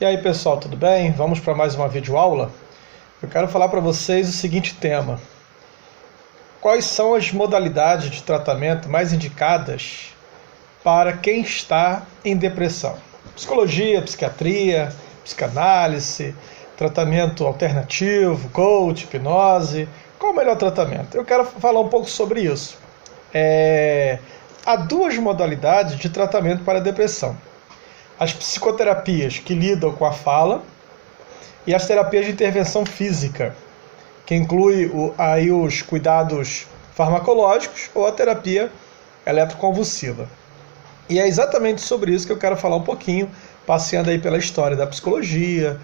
E aí pessoal, tudo bem? Vamos para mais uma videoaula? Eu quero falar para vocês o seguinte tema. Quais são as modalidades de tratamento mais indicadas para quem está em depressão? Psicologia, psiquiatria, psicanálise, tratamento alternativo, coach, hipnose. Qual o melhor tratamento? Eu quero falar um pouco sobre isso. Há duas modalidades de tratamento para a depressão. As psicoterapias que lidam com a fala e as terapias de intervenção física, que inclui aí os cuidados farmacológicos ou a terapia eletroconvulsiva. E é exatamente sobre isso que eu quero falar um pouquinho, passeando aí pela história da psicologia,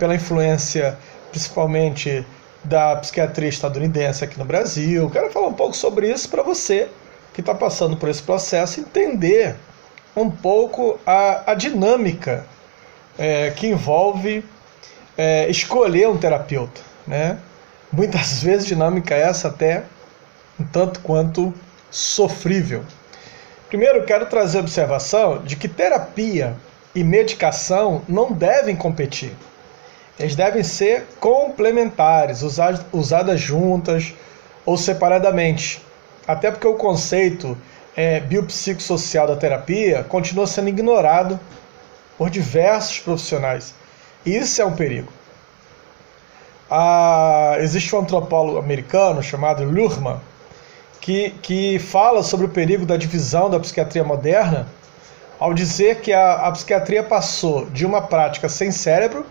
pela influência principalmente da psiquiatria estadunidense aqui no Brasil. Quero falar um pouco sobre isso para você que está passando por esse processo entender um pouco a dinâmica que envolve escolher um terapeuta, Muitas vezes dinâmica essa até um tanto quanto sofrível. Primeiro, quero trazer a observação de que terapia e medicação não devem competir. Eles devem ser complementares, usadas juntas ou separadamente. Até porque o conceito biopsicossocial da terapia continua sendo ignorado por diversos profissionais. E isso é um perigo. Existe um antropólogo americano chamado Luhrmann que fala sobre o perigo da divisão da psiquiatria moderna ao dizer que a psiquiatria passou de uma prática sem cérebro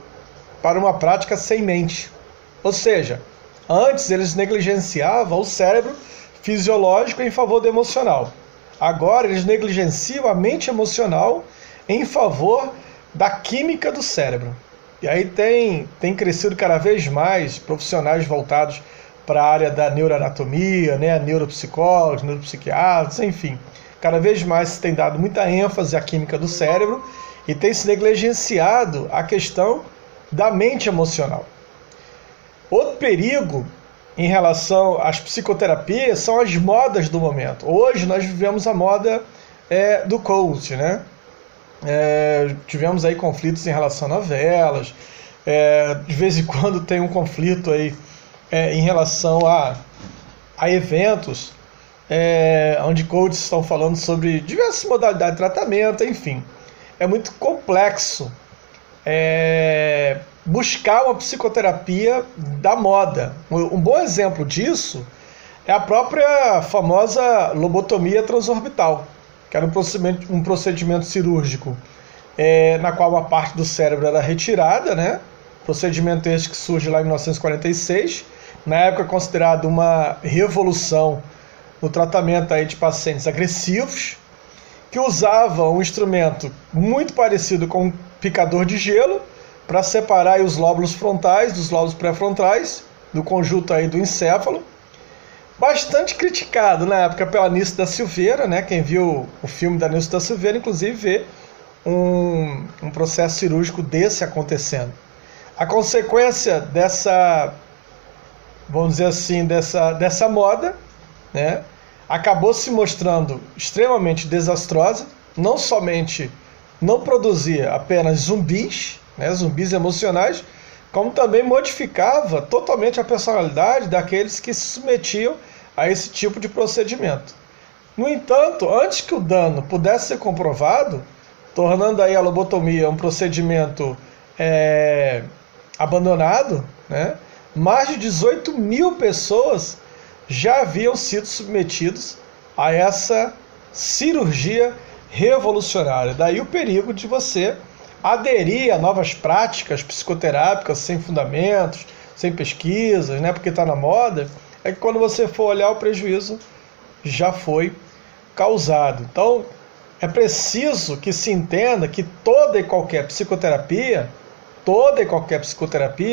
para uma prática sem mente. Ou seja, antes eles negligenciavam o cérebro fisiológico em favor do emocional. Agora eles negligenciam a mente emocional em favor da química do cérebro. E aí tem crescido cada vez mais profissionais voltados para a área da neuroanatomia, neuropsicólogos, neuropsiquiatras, enfim. Cada vez mais se tem dado muita ênfase à química do cérebro e tem se negligenciado a questão da mente emocional. Outro perigo em relação às psicoterapias são as modas do momento. Hoje nós vivemos a moda do coach, tivemos aí conflitos em relação a novelas, de vez em quando tem um conflito aí em relação a eventos onde coaches estão falando sobre diversas modalidades de tratamento, enfim. É muito complexo buscar uma psicoterapia da moda. Um bom exemplo disso é a própria famosa lobotomia transorbital, que era um procedimento cirúrgico na qual uma parte do cérebro era retirada, procedimento este que surge lá em 1946, na época considerado uma revolução no tratamento aí de pacientes agressivos, que usava um instrumento muito parecido com um picador de gelo para separar aí os lóbulos frontais dos lóbulos pré-frontais, do conjunto aí do encéfalo. Bastante criticado na época pela Nilce da Silveira, Quem viu o filme da Nilce da Silveira, inclusive, vê um processo cirúrgico desse acontecendo. A consequência dessa, vamos dizer assim, dessa moda, acabou se mostrando extremamente desastrosa. Não somente não produzia apenas zumbis, zumbis emocionais, como também modificava totalmente a personalidade daqueles que se submetiam a esse tipo de procedimento. No entanto, antes que o dano pudesse ser comprovado, tornando aí a lobotomia um procedimento abandonado, mais de 18 mil pessoas já haviam sido submetidos a essa cirurgia revolucionária. Daí o perigo de você aderir a novas práticas psicoterápicas sem fundamentos, sem pesquisas, porque está na moda, é que quando você for olhar, o prejuízo já foi causado. Então, é preciso que se entenda que toda e qualquer psicoterapia,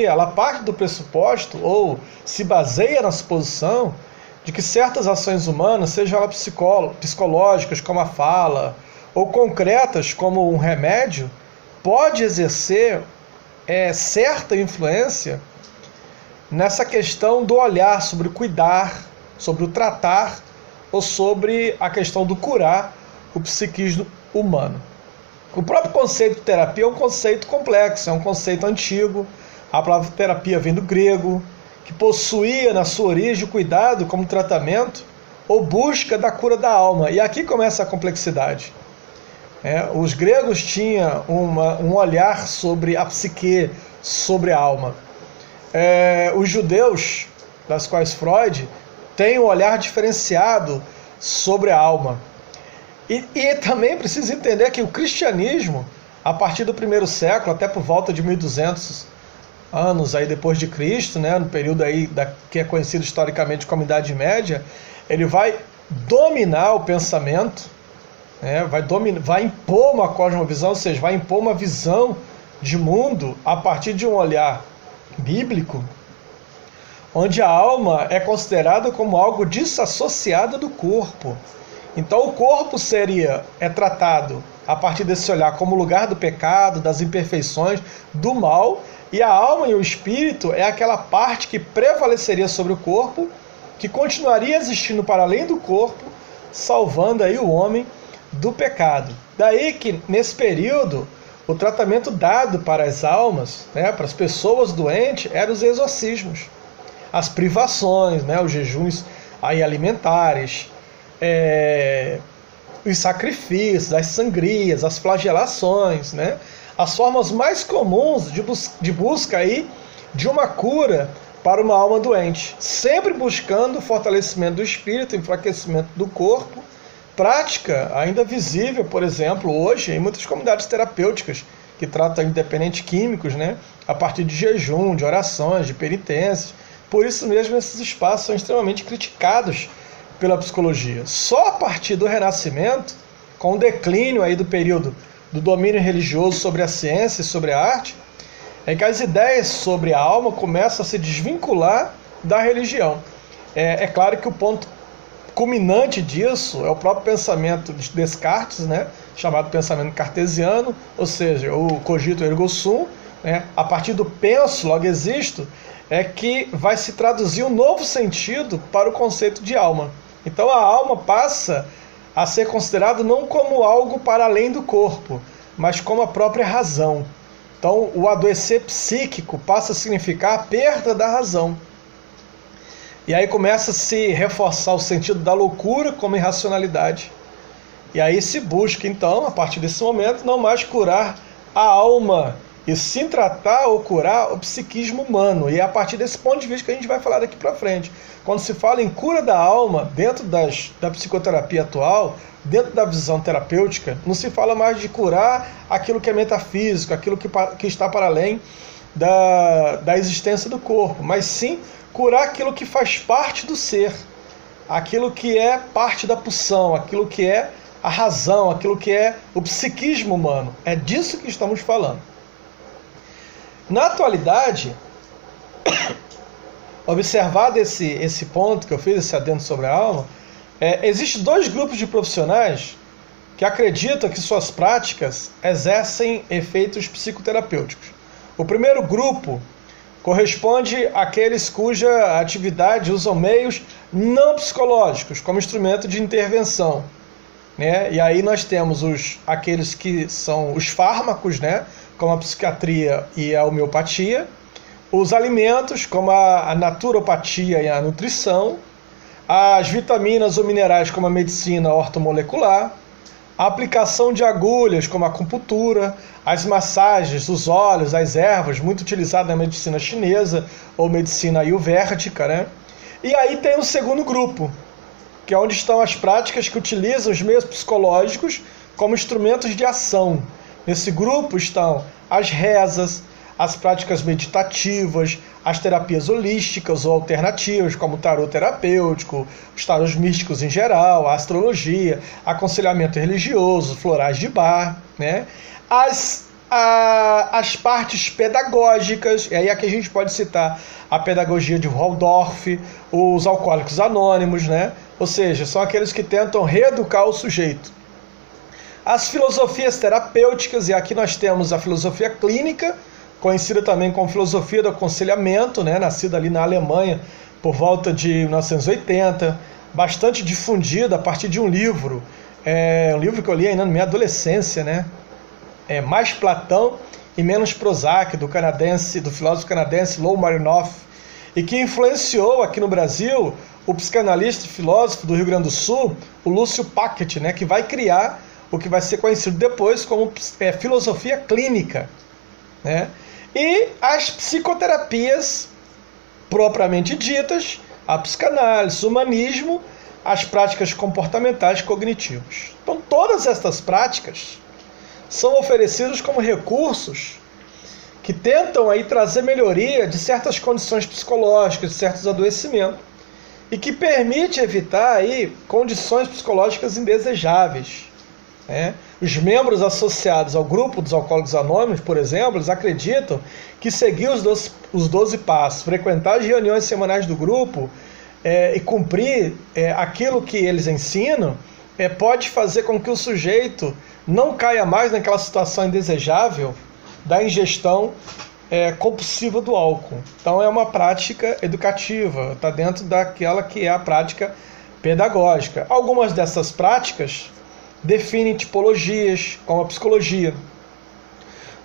ela parte do pressuposto ou se baseia na suposição de que certas ações humanas, sejam elas psicológicas, como a fala, ou concretas, como um remédio, pode exercer certa influência nessa questão do olhar sobre o cuidar, sobre o tratar, ou sobre a questão do curar o psiquismo humano. O próprio conceito de terapia é um conceito complexo, é um conceito antigo. A palavra terapia vem do grego, que possuía na sua origem o cuidado como tratamento ou busca da cura da alma. E aqui começa a complexidade. Os gregos tinham um olhar sobre a psique, sobre a alma. Os judeus, das quais Freud, têm um olhar diferenciado sobre a alma. E também precisa entender que o cristianismo, a partir do primeiro século, até por volta de 1200 anos aí depois de Cristo, né, no período aí que é conhecido historicamente como Idade Média, ele vai dominar o pensamento, né, vai impor uma cosmovisão, ou seja, vai impor uma visão de mundo a partir de um olhar bíblico, onde a alma é considerada como algo desassociado do corpo. Então o corpo é tratado a partir desse olhar como lugar do pecado, das imperfeições, do mal, e a alma e o espírito é aquela parte que prevaleceria sobre o corpo, que continuaria existindo para além do corpo, salvando aí o homem do pecado. Daí que nesse período o tratamento dado para as almas, né, para as pessoas doentes, eram os exorcismos, as privações, né, os jejuns aí alimentares, os sacrifícios, as sangrias, as flagelações, né? As formas mais comuns de busca aí de uma cura para uma alma doente, sempre buscando o fortalecimento do espírito, enfraquecimento do corpo, prática ainda visível, por exemplo, hoje em muitas comunidades terapêuticas que tratam independentes químicos, né? A partir de jejum, de orações, de penitências. Por isso mesmo esses espaços são extremamente criticados pela psicologia. Só a partir do Renascimento, com o declínio aí do período do domínio religioso sobre a ciência e sobre a arte, é que as ideias sobre a alma começam a se desvincular da religião. É claro que o ponto culminante disso é o próprio pensamento de Descartes, né, chamado pensamento cartesiano, ou seja, o cogito ergo sum, né, a partir do penso, logo existo, é que vai se traduzir um novo sentido para o conceito de alma. Então a alma passa a ser considerada não como algo para além do corpo, mas como a própria razão. Então o adoecer psíquico passa a significar a perda da razão. E aí começa a se reforçar o sentido da loucura como irracionalidade. E aí se busca então, a partir desse momento, não mais curar a alma, e sim tratar ou curar o psiquismo humano. E é a partir desse ponto de vista que a gente vai falar daqui para frente. Quando se fala em cura da alma, dentro da psicoterapia atual, dentro da visão terapêutica, não se fala mais de curar aquilo que é metafísico, aquilo que está para além da existência do corpo, mas sim curar aquilo que faz parte do ser, aquilo que é parte da pulsão, aquilo que é a razão, aquilo que é o psiquismo humano. É disso que estamos falando. Na atualidade, observado esse ponto que eu fiz, esse adendo sobre a alma, existem dois grupos de profissionais que acreditam que suas práticas exercem efeitos psicoterapêuticos. O primeiro grupo corresponde àqueles cuja atividade usam meios não psicológicos como instrumento de intervenção, né? E aí nós temos aqueles que são os fármacos, né? Como a psiquiatria e a homeopatia, os alimentos, como a naturopatia e a nutrição, as vitaminas ou minerais, como a medicina ortomolecular, a aplicação de agulhas, como a acupuntura, as massagens, os óleos, as ervas, muito utilizada na medicina chinesa ou medicina ayurvédica, né? E aí tem o segundo grupo, que é onde estão as práticas que utilizam os meios psicológicos como instrumentos de ação. Nesse grupo estão as rezas, as práticas meditativas, as terapias holísticas ou alternativas, como o tarô terapêutico, os tarôs místicos em geral, a astrologia, aconselhamento religioso, florais de bar, né? As partes pedagógicas, e aí aqui a gente pode citar a pedagogia de Waldorf, os alcoólicos anônimos, né? Ou seja, são aqueles que tentam reeducar o sujeito. As filosofias terapêuticas, e aqui nós temos a filosofia clínica, conhecida também como filosofia do aconselhamento, né? Nascida ali na Alemanha por volta de 1980, bastante difundida a partir de um livro que eu li ainda na minha adolescência, né? mais Platão e menos Prozac, do filósofo canadense Lou Marinoff, e que influenciou aqui no Brasil o psicanalista e filósofo do Rio Grande do Sul, o Lúcio Paquet, né, que vai criar o que vai ser conhecido depois como filosofia clínica, né? E as psicoterapias propriamente ditas, a psicanálise, o humanismo, as práticas comportamentais cognitivas. Então, todas estas práticas são oferecidas como recursos que tentam aí trazer melhoria de certas condições psicológicas, de certos adoecimentos, e que permite evitar aí condições psicológicas indesejáveis, né? Os membros associados ao grupo dos Alcoólicos Anônimos, por exemplo, eles acreditam que seguir os 12 passos, frequentar as reuniões semanais do grupo e cumprir aquilo que eles ensinam, pode fazer com que o sujeito não caia mais naquela situação indesejável da ingestão compulsiva do álcool. Então é uma prática educativa, está dentro daquela que é a prática pedagógica. Algumas dessas práticas definem tipologias, como a psicologia.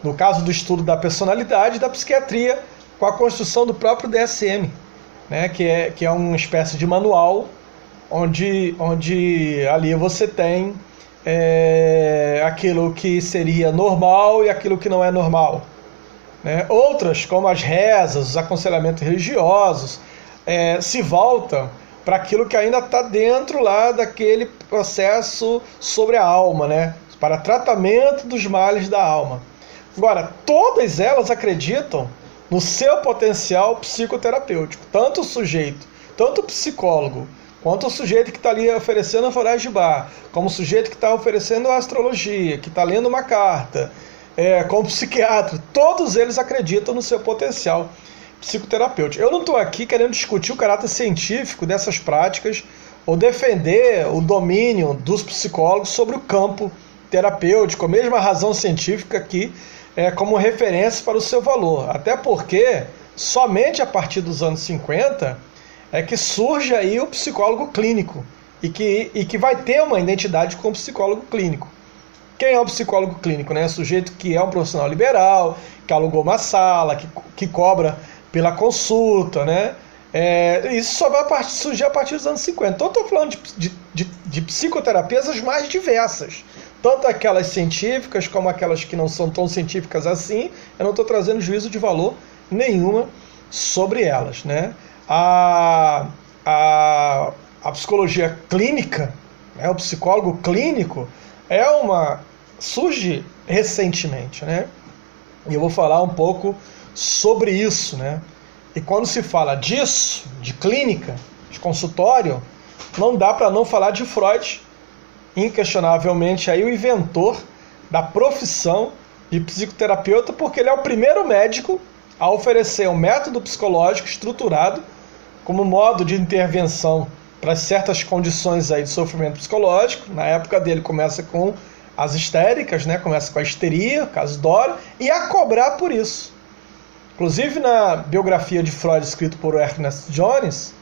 No caso do estudo da personalidade e da psiquiatria, com a construção do próprio DSM, né, que é uma espécie de manual onde ali você tem aquilo que seria normal e aquilo que não é normal, né? Outras, como as rezas, os aconselhamentos religiosos, se voltam para aquilo que ainda está dentro lá daquele processo sobre a alma, né? Para tratamento dos males da alma. Agora, todas elas acreditam no seu potencial psicoterapêutico. Tanto o sujeito, tanto o psicólogo, quanto o sujeito que está ali oferecendo a foragibar, como o sujeito que está oferecendo a astrologia, que está lendo uma carta, como psiquiatra, todos eles acreditam no seu potencial psicoterapêutico. Eu não estou aqui querendo discutir o caráter científico dessas práticas ou defender o domínio dos psicólogos sobre o campo terapêutico, a mesma razão científica aqui como referência para o seu valor. Até porque somente a partir dos anos 50 é que surge aí o psicólogo clínico e que vai ter uma identidade como psicólogo clínico. Quem é o psicólogo clínico? Né? Sujeito que é um profissional liberal, que alugou uma sala, que cobra pela consulta, né? Isso só vai surgir a partir dos anos 50. Então, eu estou falando de psicoterapias as mais diversas. Tanto aquelas científicas como aquelas que não são tão científicas assim. Eu não estou trazendo juízo de valor nenhuma sobre elas, né? A psicologia clínica, o psicólogo clínico, surge recentemente, né? E eu vou falar um pouco sobre isso, né? E quando se fala disso, de clínica, de consultório, não dá para não falar de Freud, inquestionavelmente aí o inventor da profissão de psicoterapeuta, porque ele é o primeiro médico a oferecer um método psicológico estruturado como modo de intervenção para certas condições aí de sofrimento psicológico. Na época dele começa com as histéricas, né? Começa com a histeria, caso Dora, e a cobrar por isso. Inclusive na biografia de Freud, escrito por Ernest Jones,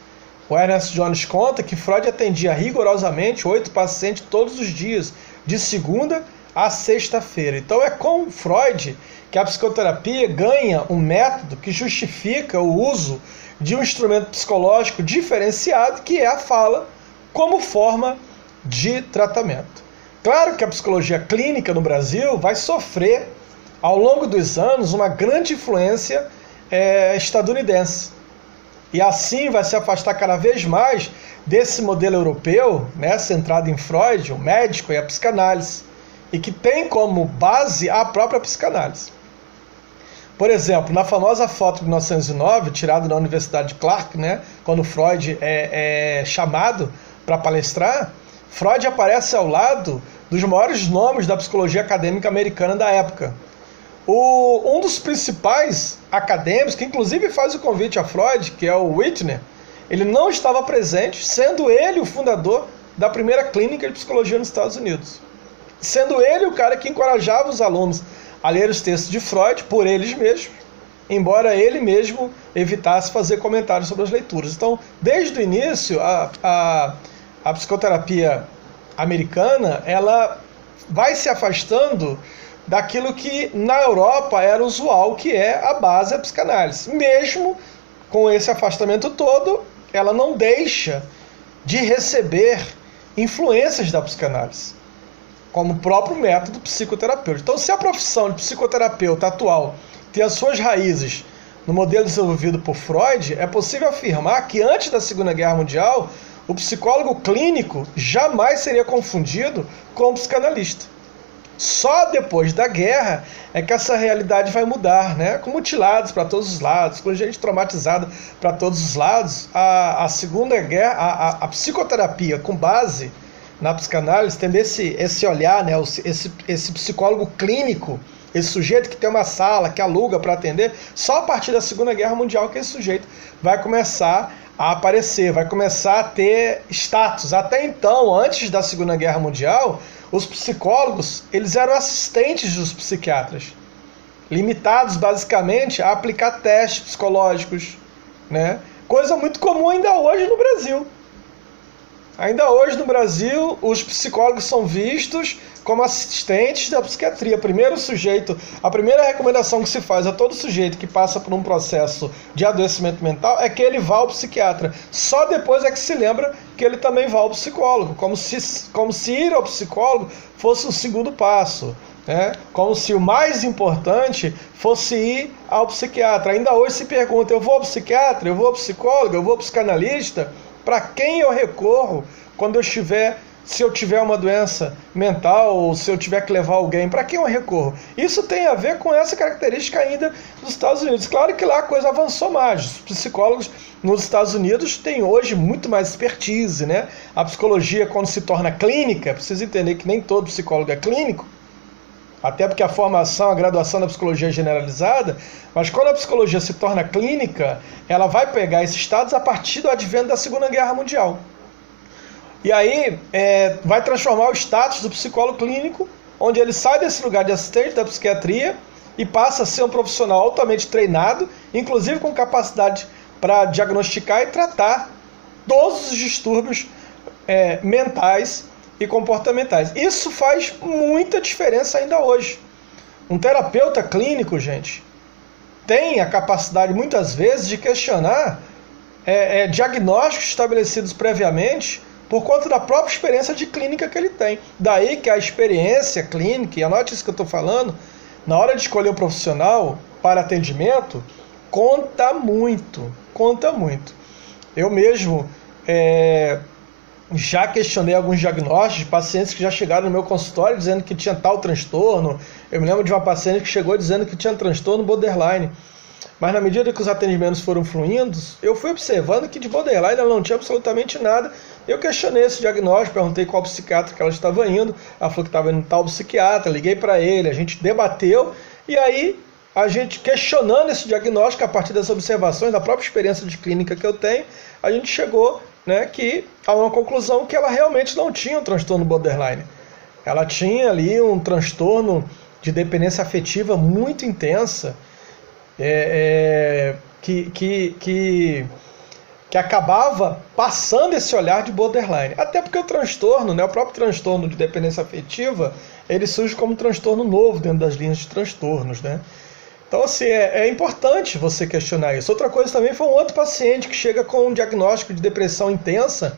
o Ernest Jones conta que Freud atendia rigorosamente 8 pacientes todos os dias, de segunda a sexta-feira. Então é com Freud que a psicoterapia ganha um método que justifica o uso de um instrumento psicológico diferenciado, que é a fala, como forma de tratamento. Claro que a psicologia clínica no Brasil vai sofrer, ao longo dos anos, uma grande influência estadunidense. E assim vai se afastar cada vez mais desse modelo europeu, né, centrado em Freud, o médico e a psicanálise, e que tem como base a própria psicanálise. Por exemplo, na famosa foto de 1909, tirada na Universidade de Clark, né, quando Freud é chamado para palestrar, Freud aparece ao lado dos maiores nomes da psicologia acadêmica americana da época. Um dos principais acadêmicos, que inclusive faz o convite a Freud, que é o Whitner, ele não estava presente, sendo ele o fundador da primeira clínica de psicologia nos Estados Unidos. Sendo ele o cara que encorajava os alunos a ler os textos de Freud por eles mesmos, embora ele mesmo evitasse fazer comentários sobre as leituras. Então, desde o início, a psicoterapia americana, ela vai se afastando daquilo que na Europa era usual, que é a base da psicanálise. Mesmo com esse afastamento todo, ela não deixa de receber influências da psicanálise, como o próprio método psicoterapêutico. Então, se a profissão de psicoterapeuta atual tem as suas raízes no modelo desenvolvido por Freud, é possível afirmar que antes da Segunda Guerra Mundial, o psicólogo clínico jamais seria confundido com o psicanalista. Só depois da guerra é que essa realidade vai mudar, né? Com mutilados para todos os lados, com gente traumatizada para todos os lados. A Segunda Guerra, a psicoterapia com base na psicanálise, tendo esse olhar, né? Esse psicólogo clínico, esse sujeito que tem uma sala, que aluga para atender, só a partir da Segunda Guerra Mundial que esse sujeito vai começar a aparecer, vai começar a ter status. Até então, antes da Segunda Guerra Mundial, os psicólogos, eles eram assistentes dos psiquiatras, limitados basicamente a aplicar testes psicológicos, né? Coisa muito comum ainda hoje no Brasil. Ainda hoje no Brasil, os psicólogos são vistos como assistentes da psiquiatria. A primeira recomendação que se faz a todo sujeito que passa por um processo de adoecimento mental é que ele vá ao psiquiatra. Só depois é que se lembra que ele também vá ao psicólogo, como se ir ao psicólogo fosse o segundo passo, né? Como se o mais importante fosse ir ao psiquiatra. Ainda hoje se pergunta, eu vou ao psiquiatra, eu vou ao psicólogo, eu vou ao psicanalista? Para quem eu recorro se eu tiver uma doença mental ou se eu tiver que levar alguém? Para quem eu recorro? Isso tem a ver com essa característica ainda dos Estados Unidos. Claro que lá a coisa avançou mais. Os psicólogos nos Estados Unidos têm hoje muito mais expertise, né? A psicologia, quando se torna clínica, precisa entender que nem todo psicólogo é clínico, até porque a graduação da psicologia é generalizada, mas quando a psicologia se torna clínica, ela vai pegar esses estados a partir do advento da Segunda Guerra Mundial. E aí vai transformar o status do psicólogo clínico, onde ele sai desse lugar de assistente da psiquiatria e passa a ser um profissional altamente treinado, inclusive com capacidade para diagnosticar e tratar todos os distúrbios mentais e comportamentais. Isso faz muita diferença ainda hoje. Um terapeuta clínico, gente, tem a capacidade muitas vezes de questionar diagnósticos estabelecidos previamente por conta da própria experiência de clínica que ele tem. Daí que a experiência clínica, e anote isso que eu estou falando, na hora de escolher o profissional para atendimento, conta muito, conta muito. Eu mesmo já questionei alguns diagnósticos de pacientes que já chegaram no meu consultório dizendo que tinha tal transtorno. Eu me lembro de uma paciente que chegou dizendo que tinha transtorno borderline. Mas na medida que os atendimentos foram fluindo, eu fui observando que de borderline ela não tinha absolutamente nada. Eu questionei esse diagnóstico, perguntei qual psiquiatra que ela estava indo. Ela falou que estava indo em tal psiquiatra, liguei para ele, a gente debateu. E aí, a gente questionando esse diagnóstico, a partir das observações, da própria experiência de clínica que eu tenho, a gente chegou a uma conclusão que ela realmente não tinha um transtorno borderline. Ela tinha ali um transtorno de dependência afetiva muito intensa, que acabava passando esse olhar de borderline. Até porque o transtorno, o próprio transtorno de dependência afetiva, ele surge como um transtorno novo dentro das linhas de transtornos, né? Então, assim, é importante você questionar isso. Outra coisa também foi um outro paciente que chega com um diagnóstico de depressão intensa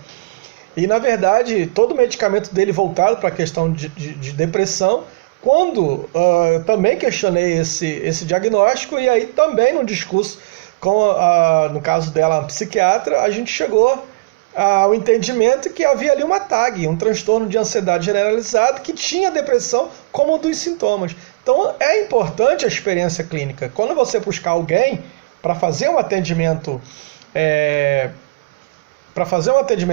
e, na verdade, todo o medicamento dele voltado para a questão de depressão. Quando eu também questionei esse diagnóstico, e aí também no discurso no caso dela, a psiquiatra, a gente chegou ao entendimento que havia ali uma TAG, um transtorno de ansiedade generalizado, que tinha depressão como um dos sintomas. Então é importante a experiência clínica. Quando você buscar alguém para fazer um atendimento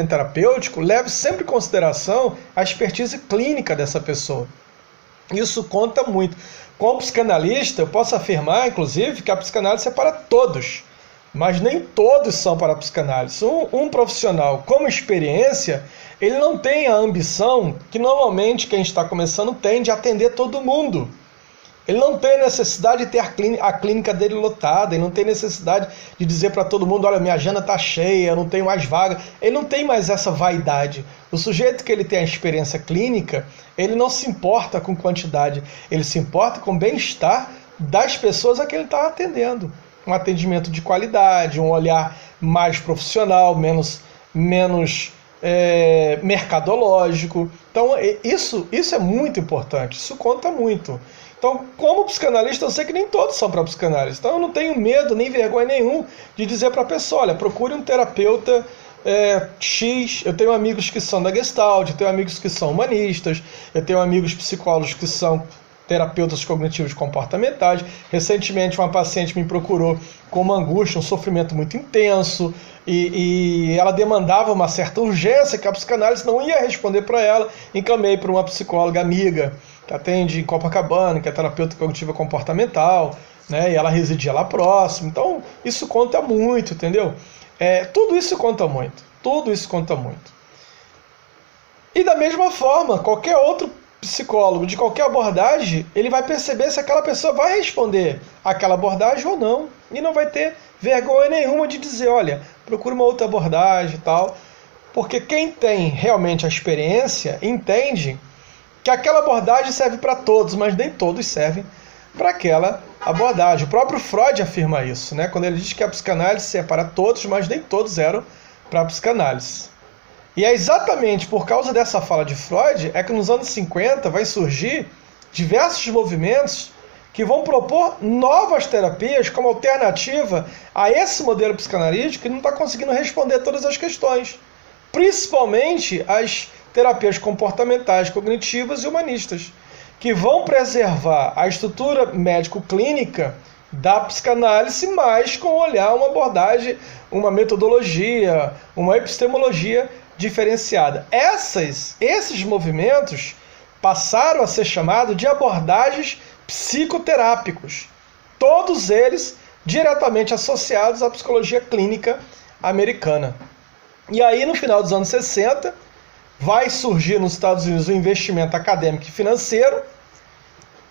terapêutico, leve sempre em consideração a expertise clínica dessa pessoa. Isso conta muito. Como psicanalista, eu posso afirmar, inclusive, que a psicanálise é para todos, mas nem todos são para a psicanálise. Um profissional com experiência, ele não tem a ambição que normalmente quem está começando tem de atender todo mundo. Ele não tem necessidade de ter a clínica dele lotada, ele não tem necessidade de dizer para todo mundo, olha, minha agenda está cheia, eu não tenho mais vaga. Ele não tem mais essa vaidade. O sujeito que ele tem a experiência clínica, ele não se importa com quantidade, ele se importa com o bem-estar das pessoas a quem ele está atendendo. Um atendimento de qualidade, um olhar mais profissional, menos mercadológico. Então, isso é muito importante, isso conta muito. Então, como psicanalista, eu sei que nem todos são para psicanálise. Então, eu não tenho medo, nem vergonha nenhum de dizer para a pessoa, olha, procure um terapeuta X. Eu tenho amigos que são da Gestalt, eu tenho amigos que são humanistas, eu tenho amigos psicólogos que são terapeutas cognitivos comportamentais. Recentemente, uma paciente me procurou com uma angústia, um sofrimento muito intenso, e ela demandava uma certa urgência que a psicanálise não ia responder para ela. Encaminhei para uma psicóloga amiga, que atende em Copacabana, que é terapeuta cognitiva comportamental, né? E ela residia lá próximo. Então, isso conta muito, entendeu? Tudo isso conta muito. Tudo isso conta muito. E da mesma forma, qualquer outro psicólogo de qualquer abordagem, ele vai perceber se aquela pessoa vai responder aquela abordagem ou não. E não vai ter vergonha nenhuma de dizer, olha, procura uma outra abordagem e tal. Porque quem tem realmente a experiência entende que aquela abordagem serve para todos, mas nem todos servem para aquela abordagem. O próprio Freud afirma isso, né? Quando ele diz que a psicanálise é para todos, mas nem todos eram para a psicanálise. E é exatamente por causa dessa fala de Freud é que nos anos 50 vai surgir diversos movimentos que vão propor novas terapias como alternativa a esse modelo psicanalítico que não está conseguindo responder todas as questões, principalmente as terapias comportamentais, cognitivas e humanistas, que vão preservar a estrutura médico-clínica da psicanálise, mas com olhar uma abordagem, uma metodologia, uma epistemologia diferenciada. Esses movimentos passaram a ser chamados de abordagens psicoterápicos, todos eles diretamente associados à psicologia clínica americana. E aí, no final dos anos 60, vai surgir nos Estados Unidos o investimento acadêmico e financeiro,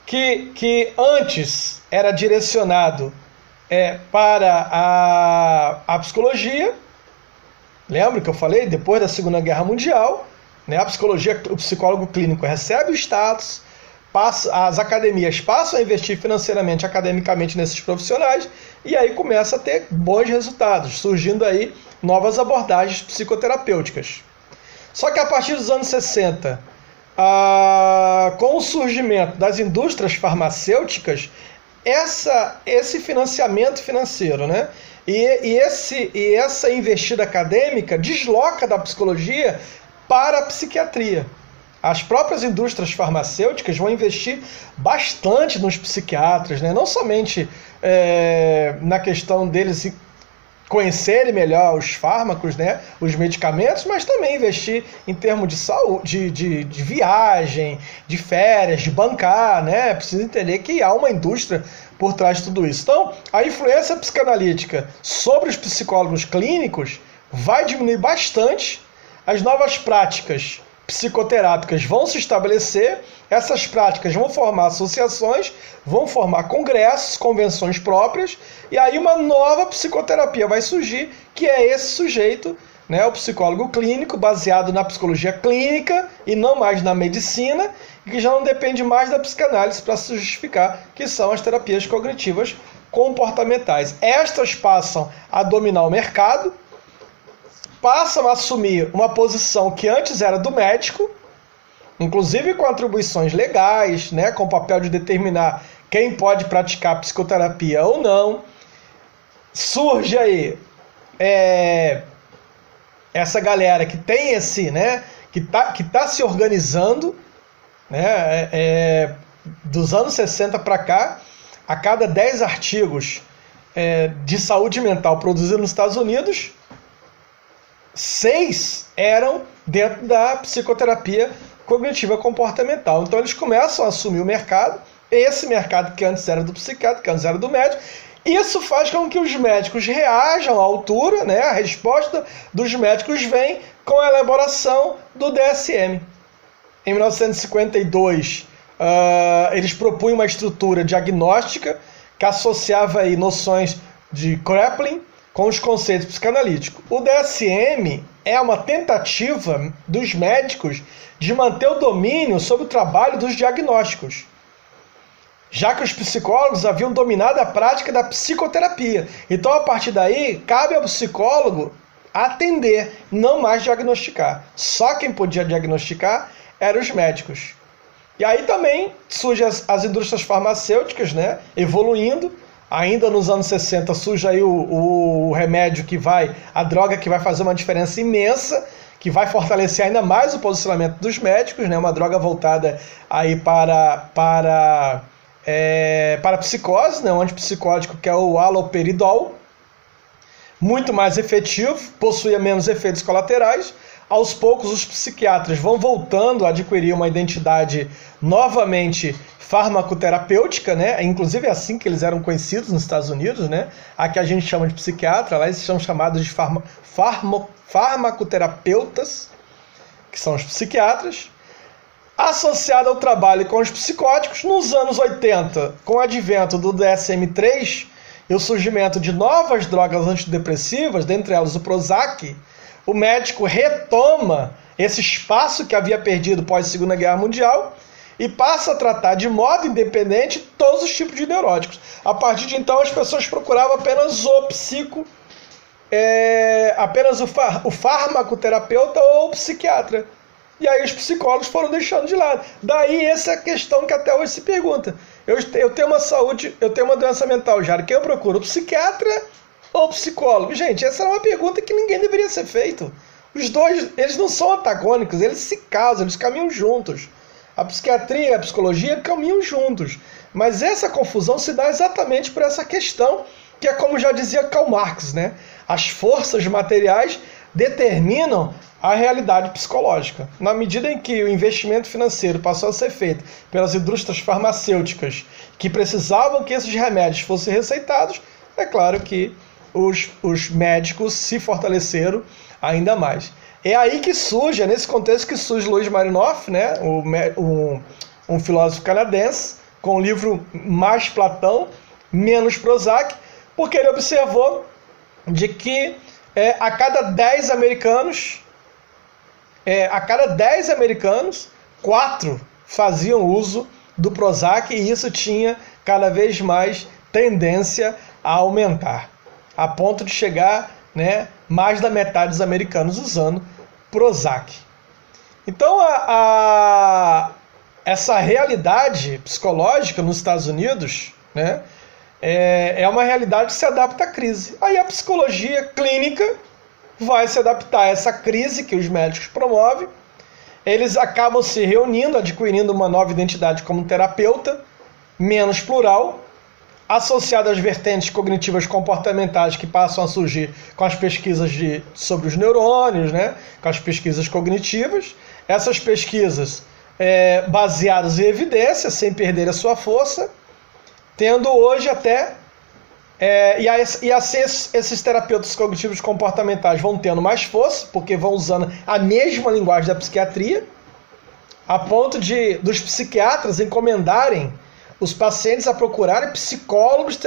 que antes era direcionado para a psicologia. Lembra que eu falei? Depois da Segunda Guerra Mundial, né, a psicologia, o psicólogo clínico recebe o status, as academias passam a investir financeiramente, academicamente nesses profissionais, e aí começa a ter bons resultados, surgindo aí novas abordagens psicoterapêuticas. Só que a partir dos anos 60, com o surgimento das indústrias farmacêuticas, esse financiamento financeiro, né? E essa investida acadêmica desloca da psicologia para a psiquiatria. As próprias indústrias farmacêuticas vão investir bastante nos psiquiatras, né? Não somente na questão deles conhecerem melhor os fármacos, né, os medicamentos, mas também investir em termos de saúde, de viagem, de férias, de bancar, né? Precisa entender que há uma indústria por trás de tudo isso. Então, a influência psicanalítica sobre os psicólogos clínicos vai diminuir bastante, as novas práticas psicoterápicas vão se estabelecer, essas práticas vão formar associações, vão formar congressos, convenções próprias, e aí uma nova psicoterapia vai surgir, que é esse sujeito, né, o psicólogo clínico, baseado na psicologia clínica e não mais na medicina, e que já não depende mais da psicanálise para se justificar, que são as terapias cognitivas comportamentais. Estas passam a dominar o mercado, passam a assumir uma posição que antes era do médico, inclusive com atribuições legais, né, com o papel de determinar quem pode praticar psicoterapia ou não. Surge aí essa galera que tem esse, né, que tá se organizando, né, dos anos 60 para cá, a cada 10 artigos de saúde mental produzidos nos Estados Unidos, 6 eram dentro da psicoterapia cognitiva comportamental. Então eles começam a assumir o mercado, esse mercado que antes era do psiquiatra, que antes era do médico. Isso faz com que os médicos reajam à altura, né? A resposta dos médicos vem com a elaboração do DSM. Em 1952, Eles propunham uma estrutura diagnóstica que associava aí noções de Kraepelin com os conceitos psicanalíticos. O DSM é uma tentativa dos médicos de manter o domínio sobre o trabalho dos diagnósticos, já que os psicólogos haviam dominado a prática da psicoterapia. Então, a partir daí, cabe ao psicólogo atender, não mais diagnosticar. Só quem podia diagnosticar eram os médicos. E aí também surgem as indústrias farmacêuticas, né, evoluindo. Ainda nos anos 60 surge aí o remédio a droga que vai fazer uma diferença imensa, que vai fortalecer ainda mais o posicionamento dos médicos, né, uma droga voltada aí para psicose, né, um antipsicótico que é o haloperidol, muito mais efetivo, possuía menos efeitos colaterais. Aos poucos, os psiquiatras vão voltando a adquirir uma identidade novamente farmacoterapêutica, né? Inclusive é assim que eles eram conhecidos nos Estados Unidos, né? Aqui a gente chama de psiquiatra, lá eles são chamados de farmacoterapeutas, que são os psiquiatras. Associado ao trabalho com os psicóticos, nos anos 80, com o advento do DSM-3 e o surgimento de novas drogas antidepressivas, dentre elas o Prozac, o médico retoma esse espaço que havia perdido pós-Segunda Guerra Mundial e passa a tratar de modo independente todos os tipos de neuróticos. A partir de então, as pessoas procuravam apenas o farmacoterapeuta ou o psiquiatra. E aí os psicólogos foram deixando de lado. Daí essa questão que até hoje se pergunta. Eu tenho uma saúde, eu tenho uma doença mental, Jário. Quem eu procuro? O psiquiatra ou o psicólogo? Gente, essa é uma pergunta que ninguém deveria ser feito. Os dois, eles não são antagônicos, eles se casam, eles caminham juntos. A psiquiatria e a psicologia caminham juntos. Mas essa confusão se dá exatamente por essa questão, que é como já dizia Karl Marx, né? As forças materiais determinam a realidade psicológica. Na medida em que o investimento financeiro passou a ser feito pelas indústrias farmacêuticas que precisavam que esses remédios fossem receitados, é claro que os médicos se fortaleceram ainda mais. É aí que surge, é nesse contexto que surge Louis Marinoff, né, um filósofo canadense, com o livro Mais Platão, Menos Prozac, porque ele observou de que a cada 10 americanos, 4 faziam uso do Prozac, e isso tinha cada vez mais tendência a aumentar, a ponto de chegar, né, mais da metade dos americanos usando Prozac. Então, essa realidade psicológica nos Estados Unidos, né, é uma realidade que se adapta à crise. Aí a psicologia clínica vai se adaptar a essa crise que os médicos promovem. Eles acabam se reunindo, adquirindo uma nova identidade como terapeuta, menos plural, associada às vertentes cognitivas comportamentais que passam a surgir com as pesquisas sobre os neurônios, né? Com as pesquisas cognitivas. Essas pesquisas baseadas em evidência, sem perder a sua força, tendo hoje até... e assim esses terapeutas cognitivos comportamentais vão tendo mais força, porque vão usando a mesma linguagem da psiquiatria, a ponto dos psiquiatras encomendarem os pacientes a procurarem psicólogos,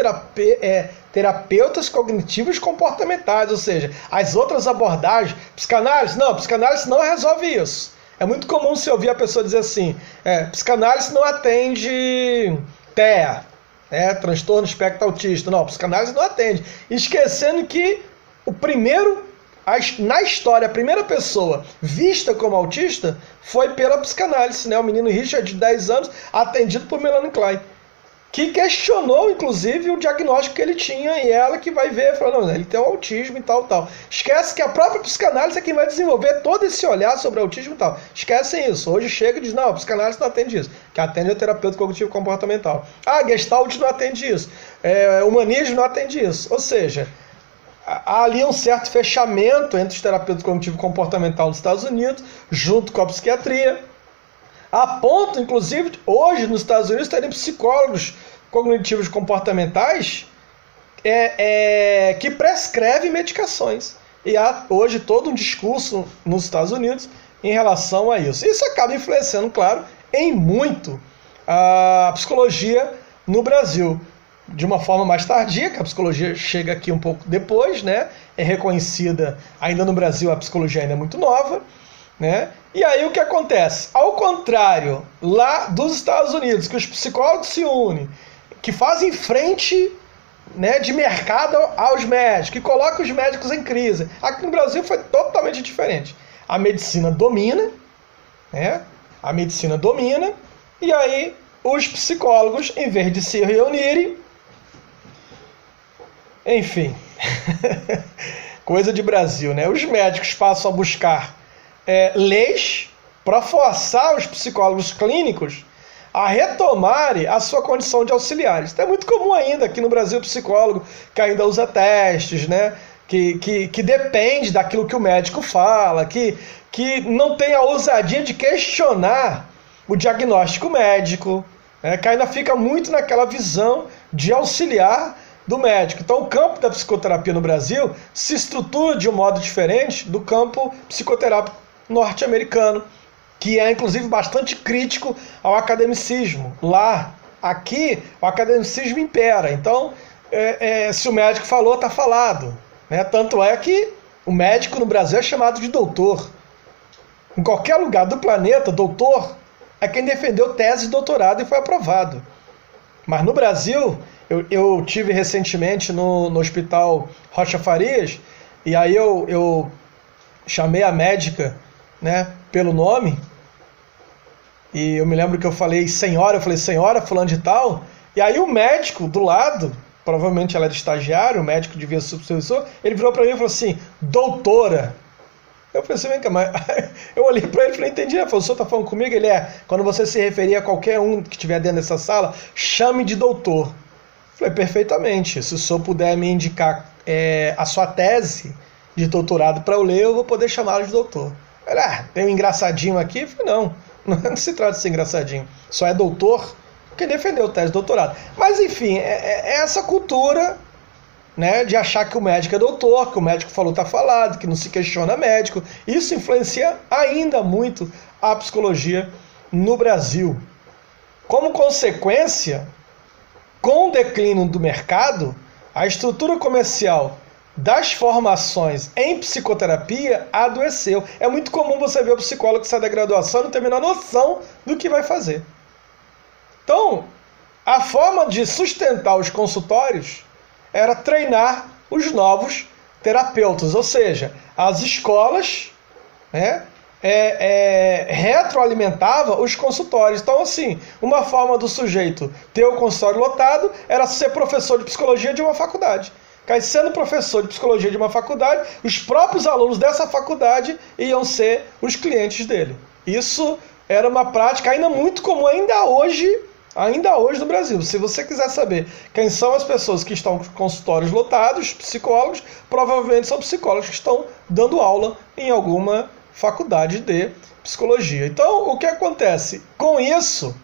terapeutas cognitivos comportamentais, ou seja, as outras abordagens, psicanálise não resolve isso. É muito comum se ouvir a pessoa dizer assim, psicanálise não atende TEA, transtorno espectro autista. Não, psicanálise não atende. Esquecendo que na história, a primeira pessoa vista como autista foi pela psicanálise, né? O menino Richard, de 10 anos, atendido por Melanie Klein, que questionou, inclusive, o diagnóstico que ele tinha, e ela que vai ver, falando, não, ele tem um autismo e tal, tal. Esquece que a própria psicanálise é quem vai desenvolver todo esse olhar sobre autismo e tal. Esquecem isso. Hoje chega e diz, não, a psicanálise não atende isso. Que atende é o terapeuta cognitivo comportamental. Gestalt não atende isso. Humanismo não atende isso. Ou seja, há ali um certo fechamento entre os terapeutas cognitivo comportamental nos Estados Unidos, junto com a psiquiatria, a ponto, inclusive, hoje nos Estados Unidos terem psicólogos cognitivos comportamentais que prescrevem medicações. E há hoje todo um discurso nos Estados Unidos em relação a isso. Isso acaba influenciando, claro, em muito a psicologia no Brasil. De uma forma mais tardia, que a psicologia chega aqui um pouco depois, né? É reconhecida ainda no Brasil, a psicologia ainda é muito nova, né? E aí o que acontece? Ao contrário, lá dos Estados Unidos, que os psicólogos se unem, que fazem frente, né, de mercado aos médicos, que colocam os médicos em crise. Aqui no Brasil foi totalmente diferente. A medicina domina, né? A medicina domina, e aí os psicólogos, em vez de se reunirem, enfim, coisa de Brasil, né? Os médicos passam a buscar leis para forçar os psicólogos clínicos a retomarem a sua condição de auxiliares. Então é muito comum ainda aqui no Brasil o psicólogo que ainda usa testes, né? Que depende daquilo que o médico fala, que não tem a ousadia de questionar o diagnóstico médico, né? Que ainda fica muito naquela visão de auxiliar do médico. Então o campo da psicoterapia no Brasil se estrutura de um modo diferente do campo psicoterápico norte-americano, que é inclusive bastante crítico ao academicismo. Lá, aqui, o academicismo impera. Então, se o médico falou, está falado, né? Tanto é que o médico no Brasil é chamado de doutor. Em qualquer lugar do planeta, doutor é quem defendeu tese de doutorado e foi aprovado. Mas no Brasil, eu tive recentemente no Hospital Rocha Farias, e aí eu chamei a médica, né, pelo nome, e eu me lembro que eu falei senhora fulano de tal, e aí o médico do lado, provavelmente ela era estagiário, o médico devia ser supervisor, ele virou para mim e falou assim, doutora. Eu falei assim, vem cá, mas... Eu olhei para ele e falei, entendi, ele falou, o senhor está falando comigo? Ele quando você se referir a qualquer um que estiver dentro dessa sala, chame de doutor. Eu falei, perfeitamente, se o senhor puder me indicar a sua tese de doutorado para eu ler, eu vou poder chamá-lo de doutor. Ele, tem um engraçadinho aqui? Eu falei, não se trata de ser engraçadinho, só é doutor quem defendeu tese de doutorado. Mas enfim, é essa cultura, né, de achar que o médico é doutor, que o médico falou está falado, que não se questiona médico. Isso influencia ainda muito a psicologia no Brasil. Como consequência, com o declínio do mercado, a estrutura comercial das formações em psicoterapia adoeceu. É muito comum você ver o psicólogo que sai da graduação e não tem a menor noção do que vai fazer. Então, a forma de sustentar os consultórios era treinar os novos terapeutas, ou seja, as escolas, né, retroalimentava os consultórios. Então, assim, uma forma do sujeito ter o consultório lotado era ser professor de psicologia de uma faculdade. Sendo professor de psicologia de uma faculdade, os próprios alunos dessa faculdade iam ser os clientes dele. Isso era uma prática ainda muito comum, ainda hoje no Brasil. Se você quiser saber quem são as pessoas que estão com consultórios lotados, psicólogos, provavelmente são psicólogos que estão dando aula em alguma faculdade de psicologia. Então, o que acontece? Com isso,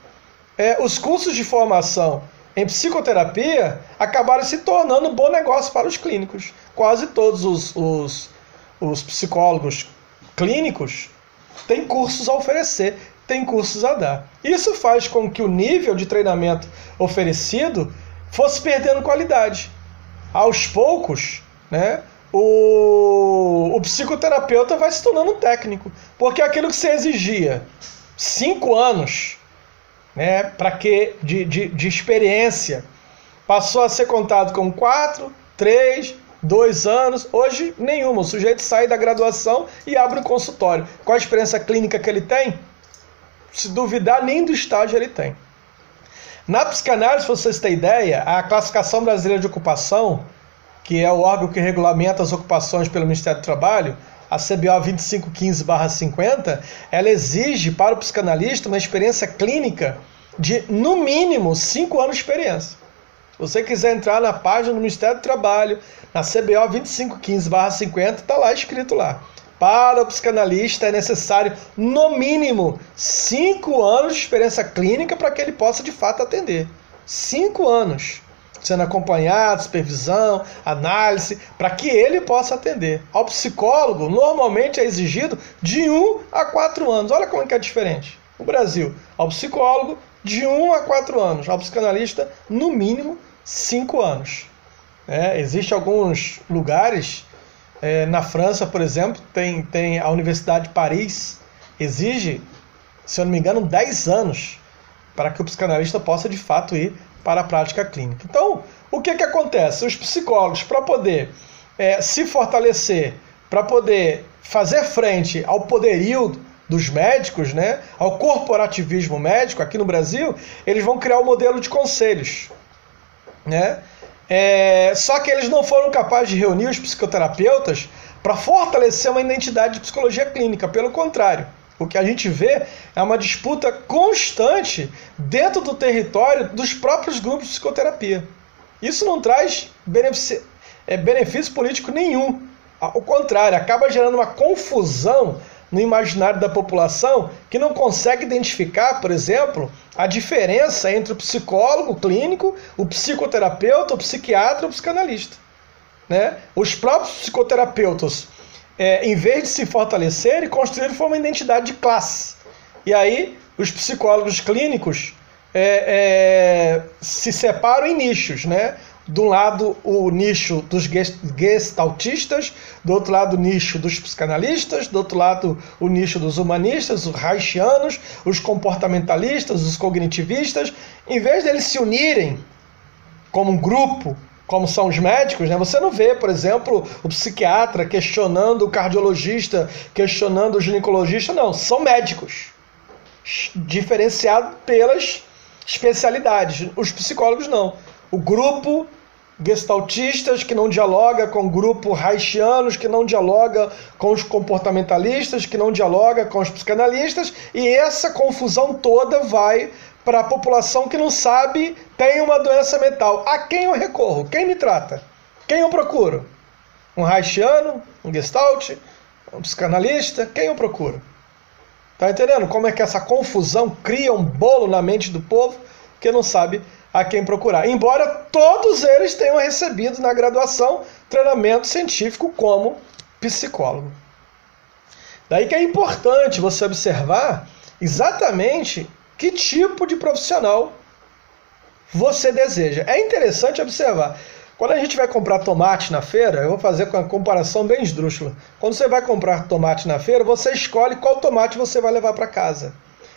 os cursos de formação em psicoterapia acabaram se tornando um bom negócio para os clínicos. Quase todos os psicólogos clínicos têm cursos a oferecer, têm cursos a dar. Isso faz com que o nível de treinamento oferecido fosse perdendo qualidade. Aos poucos, né, o psicoterapeuta vai se tornando um técnico, porque aquilo que você exigia 5 anos, né, de experiência, passou a ser contado com 4, 3, 2 anos, hoje nenhuma. O sujeito sai da graduação e abre um consultório. Qual a experiência clínica que ele tem? Se duvidar, nem do estágio ele tem. Na psicanálise, para vocês terem ideia, a Classificação Brasileira de Ocupação, que é o órgão que regulamenta as ocupações pelo Ministério do Trabalho, a CBO 2515/50, ela exige para o psicanalista uma experiência clínica de, no mínimo, 5 anos de experiência. Se você quiser entrar na página do Ministério do Trabalho, na CBO 2515/50, está lá escrito lá. Para o psicanalista é necessário, no mínimo, 5 anos de experiência clínica para que ele possa, de fato, atender. 5 anos. Sendo acompanhado, supervisão, análise, para que ele possa atender. Ao psicólogo, normalmente é exigido de 1 a 4 anos. Olha como é que é diferente. No Brasil, ao psicólogo, de 1 a 4 anos. Ao psicanalista, no mínimo, 5 anos. Existem alguns lugares, na França, por exemplo, tem a Universidade de Paris, exige, se eu não me engano, 10 anos para que o psicanalista possa, de fato, ir para a prática clínica. Então, o que acontece? Os psicólogos, para poder se fortalecer, para poder fazer frente ao poderio dos médicos, né, ao corporativismo médico aqui no Brasil, eles vão criar um modelo de conselhos, né? Só que eles não foram capazes de reunir os psicoterapeutas para fortalecer uma identidade de psicologia clínica. Pelo contrário, o que a gente vê é uma disputa constante dentro do território dos próprios grupos de psicoterapia. Isso não traz benefício político nenhum. Ao contrário, acaba gerando uma confusão no imaginário da população que não consegue identificar, por exemplo, a diferença entre o psicólogo clínico, o psicoterapeuta, o psiquiatra e o psicanalista, né? Os próprios psicoterapeutas, em vez de se fortalecerem, construíram uma identidade de classe. E aí, os psicólogos clínicos se separam em nichos, né? De um lado, o nicho dos gestaltistas, do outro lado, o nicho dos psicanalistas, do outro lado, o nicho dos humanistas, os reichianos, os comportamentalistas, os cognitivistas. Em vez deles se unirem como um grupo, como são os médicos, né? Você não vê, por exemplo, o psiquiatra questionando o cardiologista, questionando o ginecologista. Não, são médicos, diferenciados pelas especialidades. Os psicólogos não. O grupo gestaltistas que não dialoga com o grupo reichianos, que não dialoga com os comportamentalistas, que não dialoga com os psicanalistas, e essa confusão toda vai para a população que não sabe, tem uma doença mental. A quem eu recorro? Quem me trata? Quem eu procuro? Um reichiano? Um gestalt? Um psicanalista? Quem eu procuro? Tá entendendo como é que essa confusão cria um bolo na mente do povo que não sabe a quem procurar? Embora todos eles tenham recebido na graduação treinamento científico como psicólogo. Daí que é importante você observar exatamente que tipo de profissional você deseja. É interessante observar. Quando a gente vai comprar tomate na feira, eu vou fazer uma comparação bem esdrúxula. Quando você vai comprar tomate na feira, você escolhe qual tomate você vai levar para casa.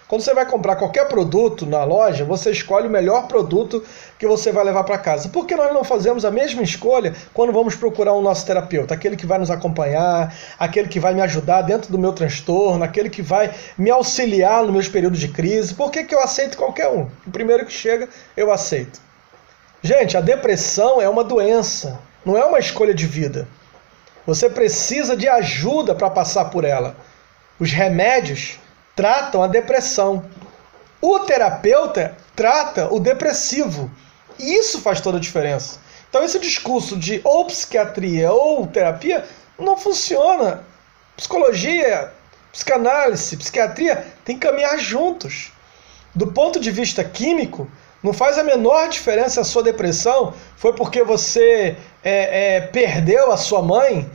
Quando você vai comprar qualquer produto na loja, você escolhe o melhor produto que você vai levar para casa. Por que nós não fazemos a mesma escolha quando vamos procurar o nosso terapeuta? Aquele que vai nos acompanhar, aquele que vai me ajudar dentro do meu transtorno, aquele que vai me auxiliar nos meus períodos de crise. Por que eu aceito qualquer um? O primeiro que chega, eu aceito. Gente, a depressão é uma doença, não é uma escolha de vida. Você precisa de ajuda para passar por ela. Os remédios tratam a depressão. O terapeuta trata o depressivo. E isso faz toda a diferença. Então esse discurso de ou psiquiatria ou terapia não funciona. Psicologia, psicanálise, psiquiatria tem que caminhar juntos. Do ponto de vista químico, não faz a menor diferença se a sua depressão foi porque você perdeu a sua mãe,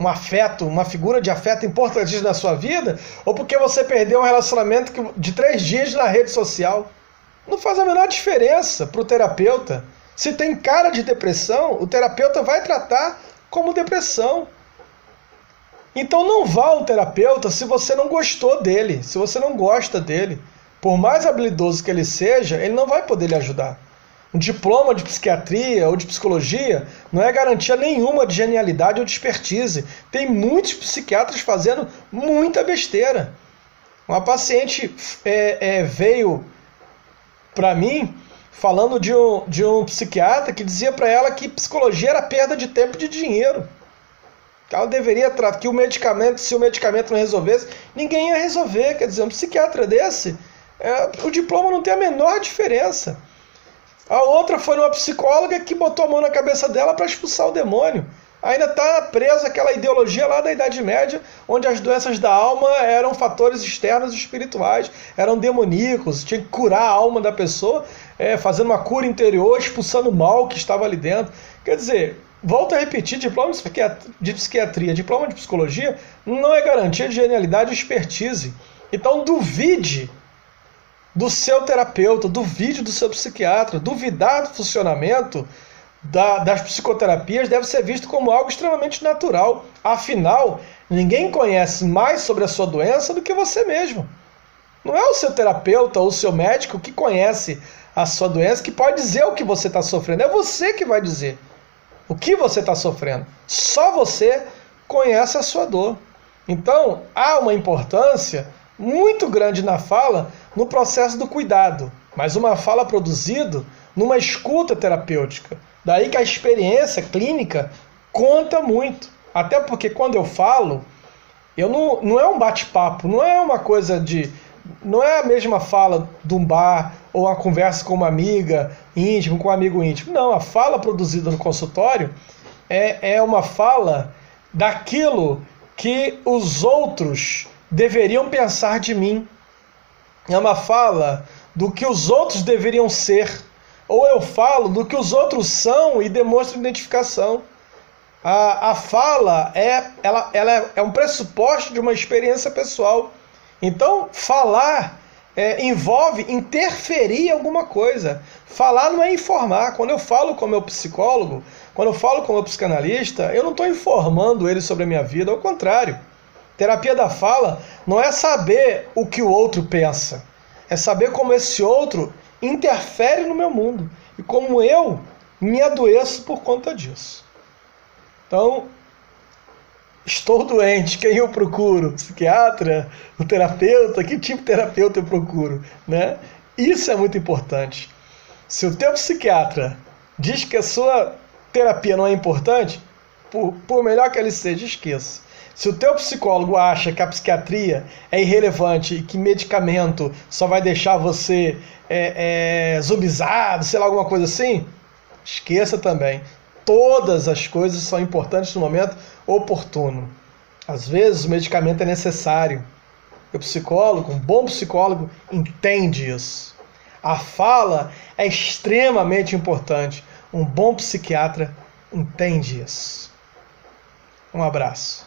um afeto, uma figura de afeto importantíssima na sua vida, ou porque você perdeu um relacionamento de 3 dias na rede social. Não faz a menor diferença para o terapeuta. Se tem cara de depressão, o terapeuta vai tratar como depressão. Então não vá ao terapeuta se você não gostou dele, se você não gosta dele. Por mais habilidoso que ele seja, ele não vai poder lhe ajudar. Um diploma de psiquiatria ou de psicologia não é garantia nenhuma de genialidade ou de expertise. Tem muitos psiquiatras fazendo muita besteira. Uma paciente veio para mim falando de um psiquiatra que dizia para ela que psicologia era perda de tempo e de dinheiro. Que ela deveria tratar, que o medicamento, se o medicamento não resolvesse, ninguém ia resolver. Quer dizer, um psiquiatra desse, o diploma não tem a menor diferença. A outra foi uma psicóloga que botou a mão na cabeça dela para expulsar o demônio. Ainda está presa aquela ideologia lá da Idade Média, onde as doenças da alma eram fatores externos e espirituais, eram demoníacos, tinha que curar a alma da pessoa, fazendo uma cura interior, expulsando o mal que estava ali dentro. Quer dizer, volto a repetir, diploma de psiquiatria, diploma de psicologia do seu terapeuta, do vídeo do seu psiquiatra. Duvidar do funcionamento das psicoterapias deve ser visto como algo extremamente natural. Afinal, ninguém conhece mais sobre a sua doença do que você mesmo. Não é o seu terapeuta ou o seu médico que conhece a sua doença, que pode dizer o que você está sofrendo. É você que vai dizer o que você está sofrendo. Só você conhece a sua dor. Então, há uma importância muito grande na fala, no processo do cuidado, mas uma fala produzida numa escuta terapêutica. Daí que a experiência clínica conta muito. Até porque quando eu falo, não é um bate-papo, não é uma coisa de... Não é a mesma fala de um bar ou uma conversa com uma amiga íntima, com um amigo íntimo. Não, a fala produzida no consultório é uma fala daquilo que os outros deveriam pensar de mim. É uma fala do que os outros deveriam ser. Ou eu falo do que os outros são e demonstro identificação. A fala ela é um pressuposto de uma experiência pessoal. Então, falar envolve interferir em alguma coisa. Falar não é informar. Quando eu falo com o meu psicólogo, quando eu falo com o meu psicanalista, eu não estou informando ele sobre a minha vida, ao contrário. Terapia da fala não é saber o que o outro pensa, é saber como esse outro interfere no meu mundo e como eu me adoeço por conta disso. Então, estou doente, quem eu procuro? O psiquiatra? O terapeuta? Que tipo de terapeuta eu procuro? Né? Isso é muito importante. Se o teu psiquiatra diz que a sua terapia não é importante, por melhor que ele seja, esqueça. Se o teu psicólogo acha que a psiquiatria é irrelevante e que medicamento só vai deixar você zubizado, sei lá, alguma coisa assim, esqueça também. Todas as coisas são importantes no momento oportuno. Às vezes o medicamento é necessário. O psicólogo, um bom psicólogo, entende isso. A fala é extremamente importante. Um bom psiquiatra entende isso. Um abraço.